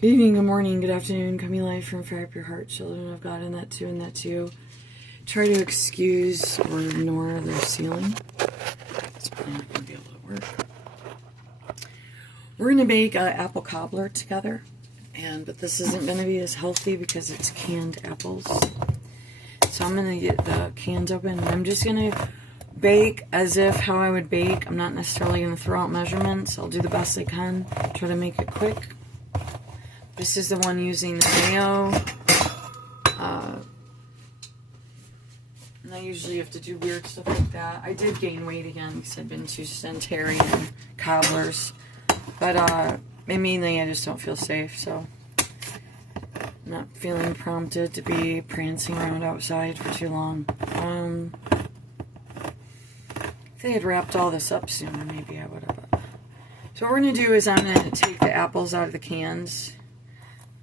Good evening, good morning, good afternoon. Coming live from Fire Up Your Heart, children of God, and that too, and that too. Try to excuse or ignore their ceiling. It's probably not going to be able to work. We're going to make apple cobbler together, but this isn't going to be as healthy because it's canned apples. So I'm going to get the cans open, and I'm just going to bake as if how I would bake. I'm not necessarily going to throw out measurements. I'll do the best I can, try to make it quick. This is the one using the mayo. And I usually have to do weird stuff like that. I did gain weight again because I've been too sedentary and cobblers. But mainly I just don't feel safe, so I'm not feeling prompted to be prancing around outside for too long. If they had wrapped all this up sooner, maybe I would have. So what we're going to do is I'm going to take the apples out of the cans.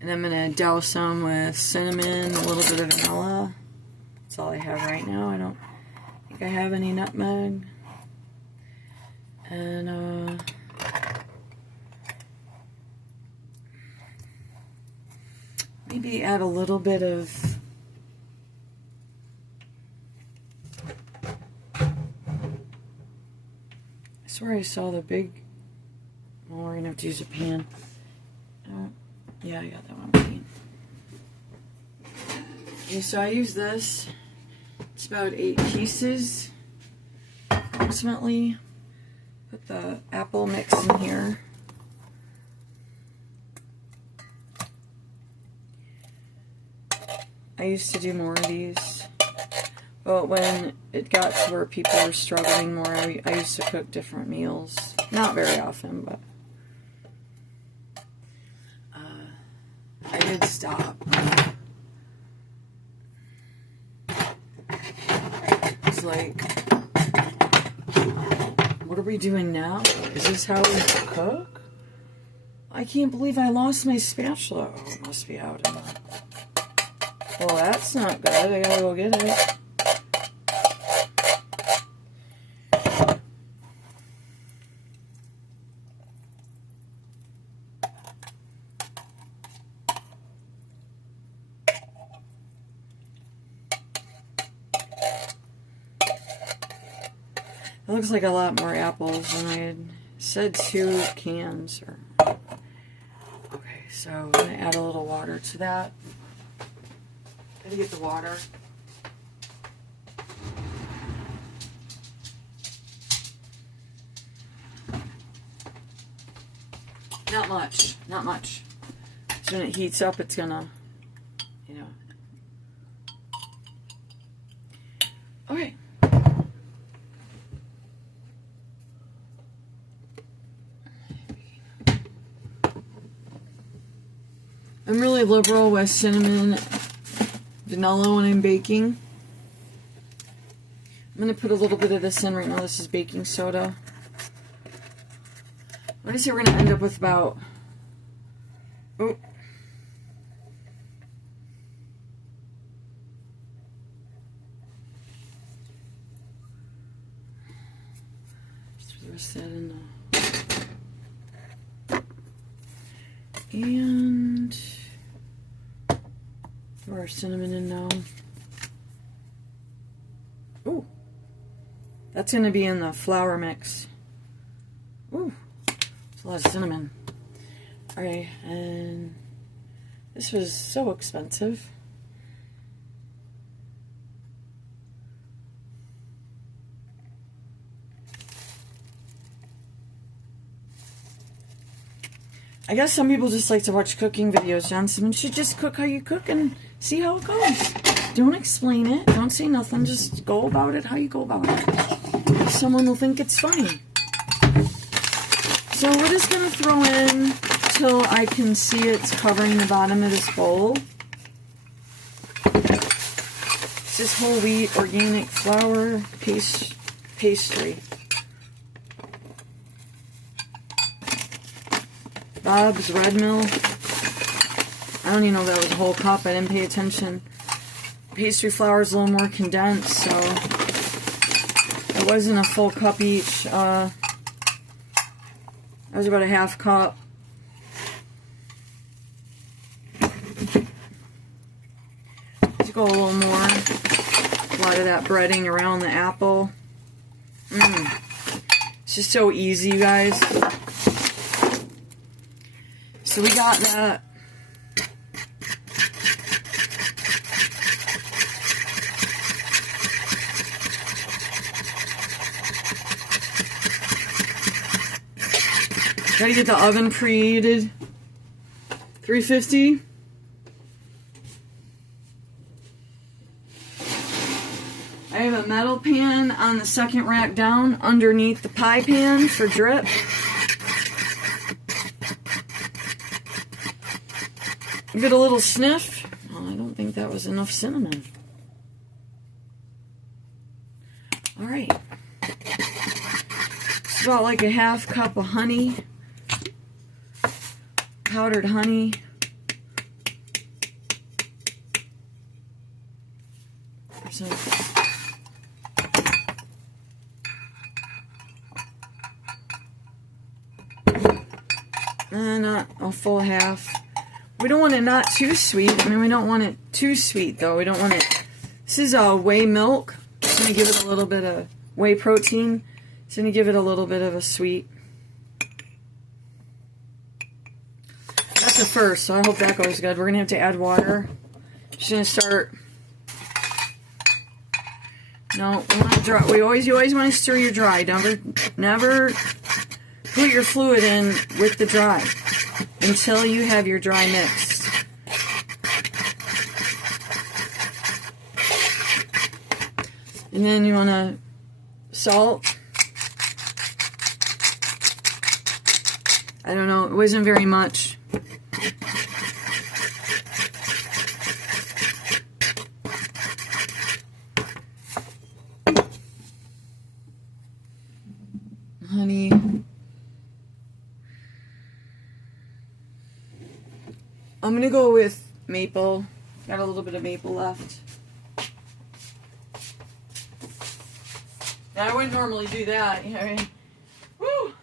And I'm going to douse them with cinnamon, a little bit of vanilla. That's all I have right now. I don't think I have any nutmeg. And, maybe add a little bit of... I swear I saw the big... Well, we're going to have to use a pan. Yeah, I got that one clean. Okay, so I use this. It's about 8 pieces, approximately. Put the apple mix in here. I used to do more of these, but when it got to where people were struggling more, I used to cook different meals. Not very often, but... I did stop. It's like, what are we doing now? Is this how we cook? I can't believe I lost my spatula. Oh, it must be out in the... Well, that's not good. I gotta go get it. It looks like a lot more apples than I had said 2 cans. Okay, so I'm going to add a little water to that. Gotta get the water. Not much, not much. So when it heats up, it's gonna, you know. Okay. I'm really liberal with cinnamon, vanilla when I'm baking. I'm going to put a little bit of this in right now. This is baking soda. I'm going to say we're going to end up with about... Oh. Just throw the rest of that in the... And... Throw our cinnamon in now. Ooh. That's going to be in the flour mix. Ooh. That's a lot of cinnamon. Alright, and this was so expensive. I guess some people just like to watch cooking videos. John Simmons should just cook how you cook and see how it goes. Don't explain it. Don't say nothing. Just go about it how you go about it. Someone will think it's funny. So we're just going to throw in till I can see it's covering the bottom of this bowl. It's just whole wheat organic flour pastry. Bob's Red Mill. I don't even know if that was a whole cup. I didn't pay attention. Pastry flour is a little more condensed, so it wasn't a full cup each. That was about a half cup. go a little more. A lot of that breading around the apple. It's just so easy, you guys. So we got that. Gotta get the oven preheated. 350. I have a metal pan on the second rack down underneath the pie pan for drip. Give it a little sniff. Oh, I don't think that was enough cinnamon. Alright. It's about like a half cup of honey. Powdered honey. Not a full half. We don't want it not too sweet. I mean, we don't want it too sweet, though. We don't want it... This is whey milk. It's going to give it a little bit of whey protein. It's going to give it a little bit of a sweet. That's the first, so I hope that goes good. We're going to have to add water. Just going to start... No, we want to dry. You always want to stir your dry. Never put your fluid in with the dry until you have your dry mixed. And then you want to salt. I don't know, it wasn't very much. Honey. I'm going to go with maple. Got a little bit of maple left. Now, I wouldn't normally do that. You know what I mean? Woo!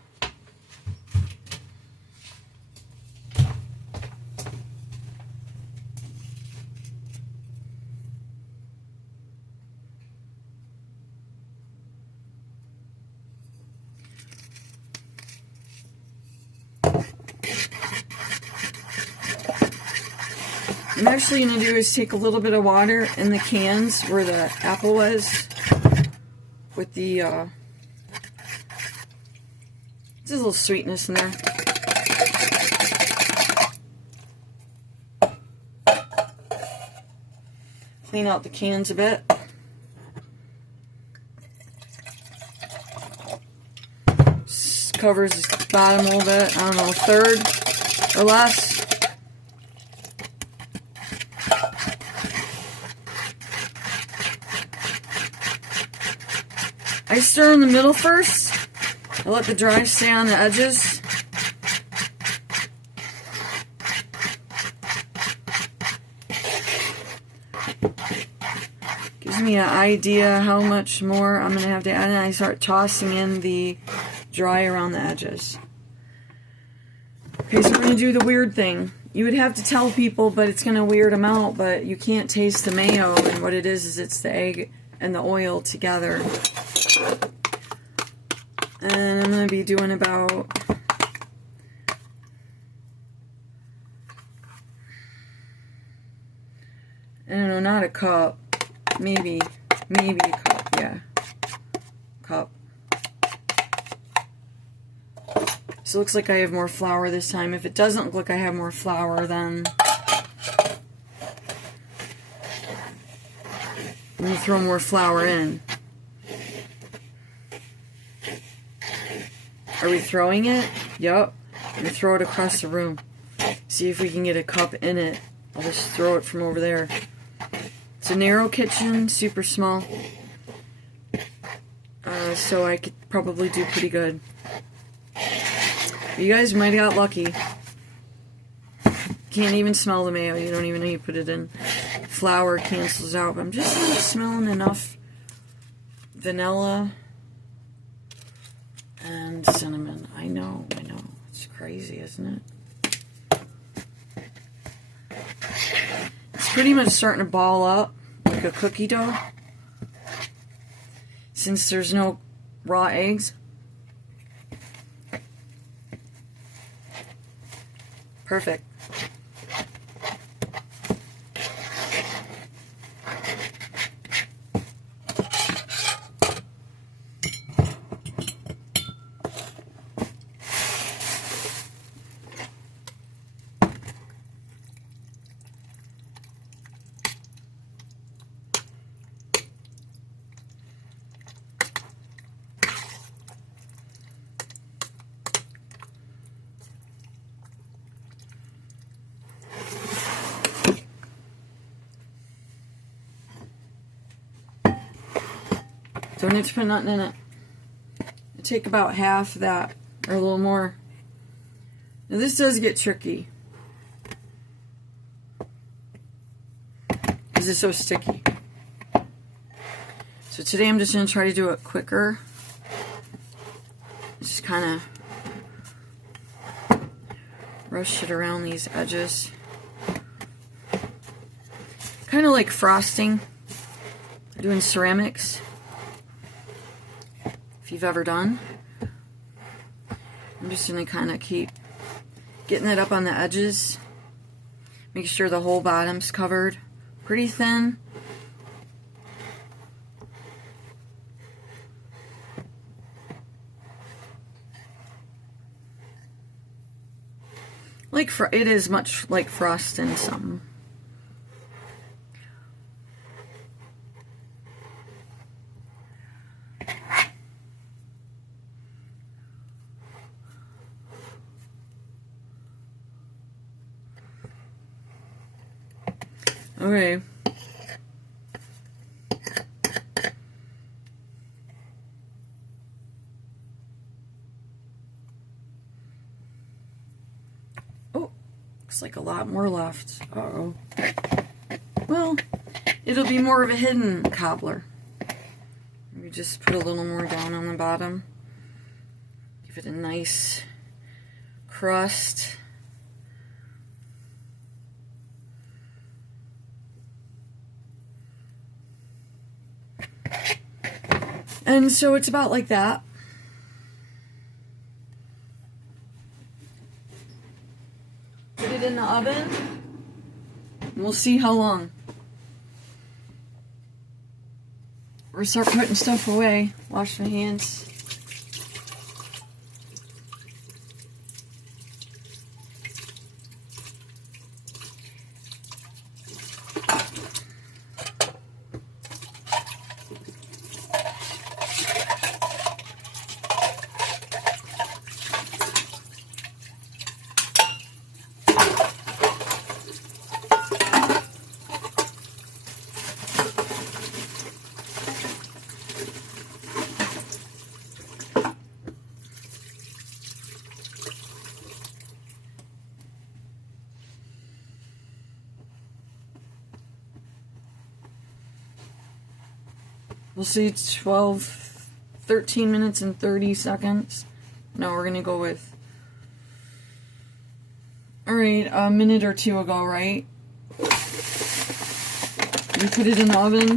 I'm actually going to do is take a little bit of water in the cans where the apple was with the, there's a little sweetness in there. Clean out the cans a bit. Just covers the bottom a little bit, I don't know, a third or less. I stir in the middle first. I let the dry stay on the edges. Gives me an idea how much more I'm going to have to add, and I start tossing in the dry around the edges. Okay, so we're going to do the weird thing. You would have to tell people, but it's going to weird them out, but you can't taste the mayo, and what it is it's the egg and the oil together. And I'm going to be doing about I don't know, not a cup, maybe a cup, yeah, cup. So it looks like I have more flour this time. If it doesn't look like I have more flour, then I'm going to throw more flour in. Are we throwing it? Yup. I'm going to throw it across the room. See if we can get a cup in it. I'll just throw it from over there. It's a narrow kitchen, super small. So I could probably do pretty good. You guys might have got lucky. Can't even smell the mayo. You don't even know you put it in. Flour cancels out. But I'm just not smelling enough vanilla and cinnamon. I know. It's crazy, isn't it? It's pretty much starting to ball up. like a cookie dough. Since there's no raw eggs. Perfect. Don't need to put nothing in it. I take about half of that, or a little more. Now this does get tricky, because it's so sticky. So today I'm just going to try to do it quicker. Just kind of rush it around these edges. Kind of like frosting, doing ceramics. If you've ever done. I'm just going to kind of keep getting it up on the edges. Make sure the whole bottom's covered. Pretty thin. Like it is much like frosting something. Okay. Oh, looks like a lot more left. Uh-oh. Well, it'll be more of a hidden cobbler. Maybe just put a little more down on the bottom. Give it a nice crust. And so it's about like that. Put it in the oven. And we'll see how long. We'll start putting stuff away. Wash my hands. We'll see 13 minutes and 30 seconds. No, we're going to go with... Alright, a minute or two ago, right? We put it in the oven.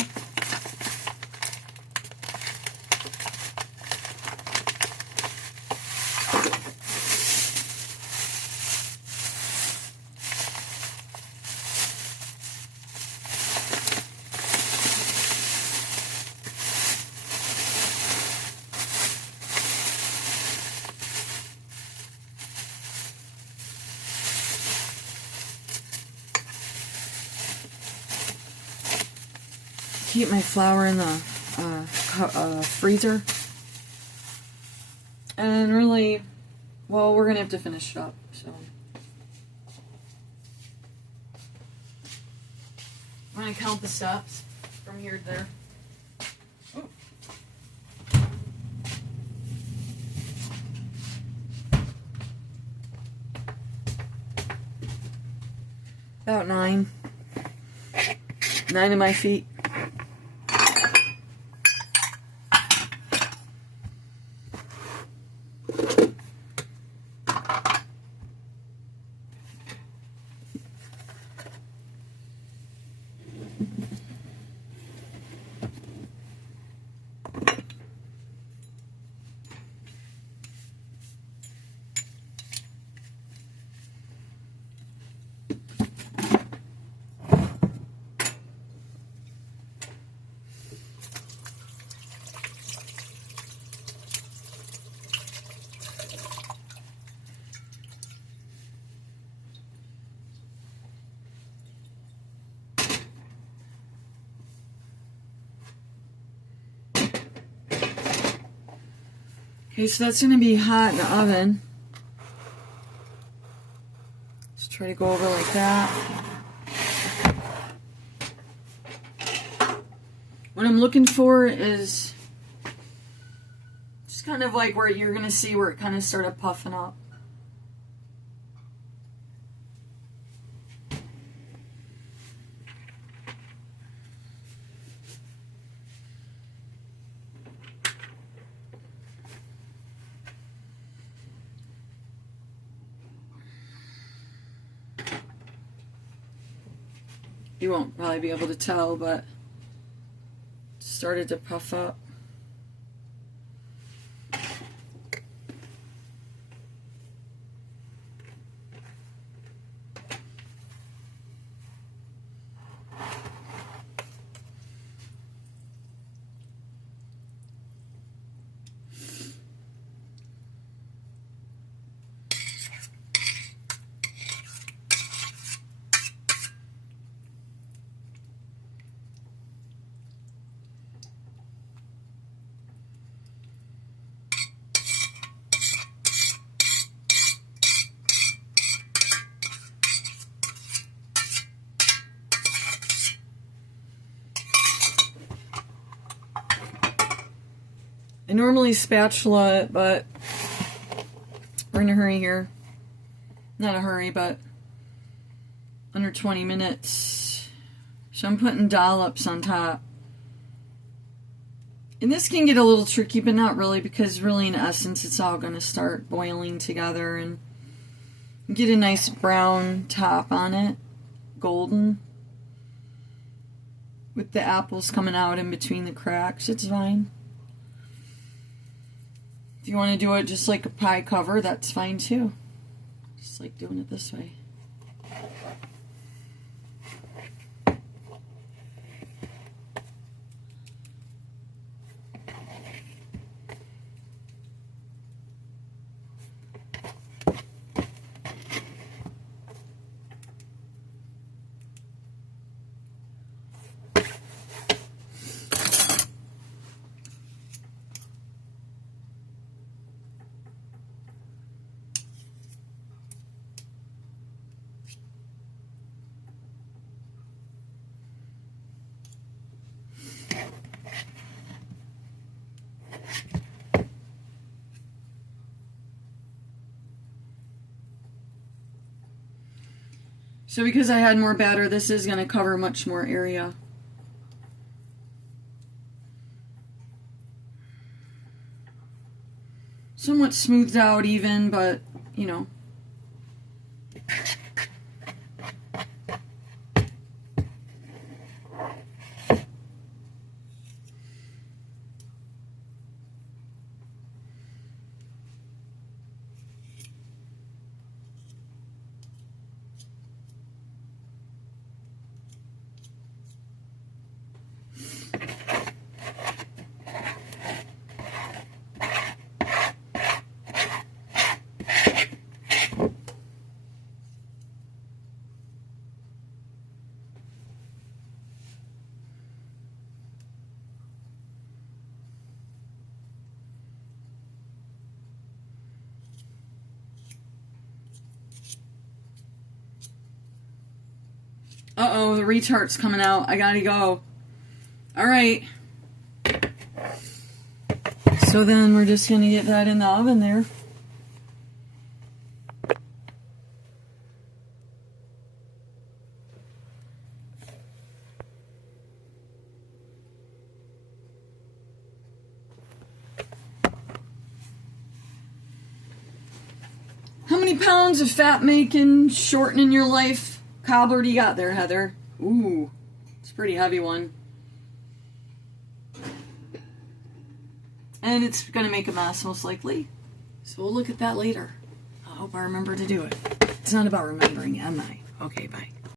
Keep my flour in the freezer. And really, well, we're going to have to finish it up, so. I'm going to count the steps from here to there. Ooh. About 9. 9 of my feet. Okay, so that's going to be hot in the oven. Just try to go over like that. What I'm looking for is just kind of like where you're going to see where it kind of started puffing up. You won't probably be able to tell, but it started to puff up. I normally spatula it, but we're in a hurry here. Not a hurry, but under 20 minutes. So I'm putting dollops on top. And this can get a little tricky, but not really, because really in essence it's all going to start boiling together and get a nice brown top on it, golden, with the apples coming out in between the cracks. It's fine. If you want to do it just like a pie cover, that's fine too. Just like doing it this way. So because I had more batter, this is going to cover much more area. Somewhat smoothed out even, but, you know. Uh-oh, the retart's coming out. I gotta go. Alright. So then we're just gonna get that in the oven there. How many pounds of fat making, shortening your life cobbler do you got there, Heather? Ooh, it's a pretty heavy one. And it's going to make a mess, most likely. So we'll look at that later. I hope I remember to do it. It's not about remembering, am I? Okay, bye.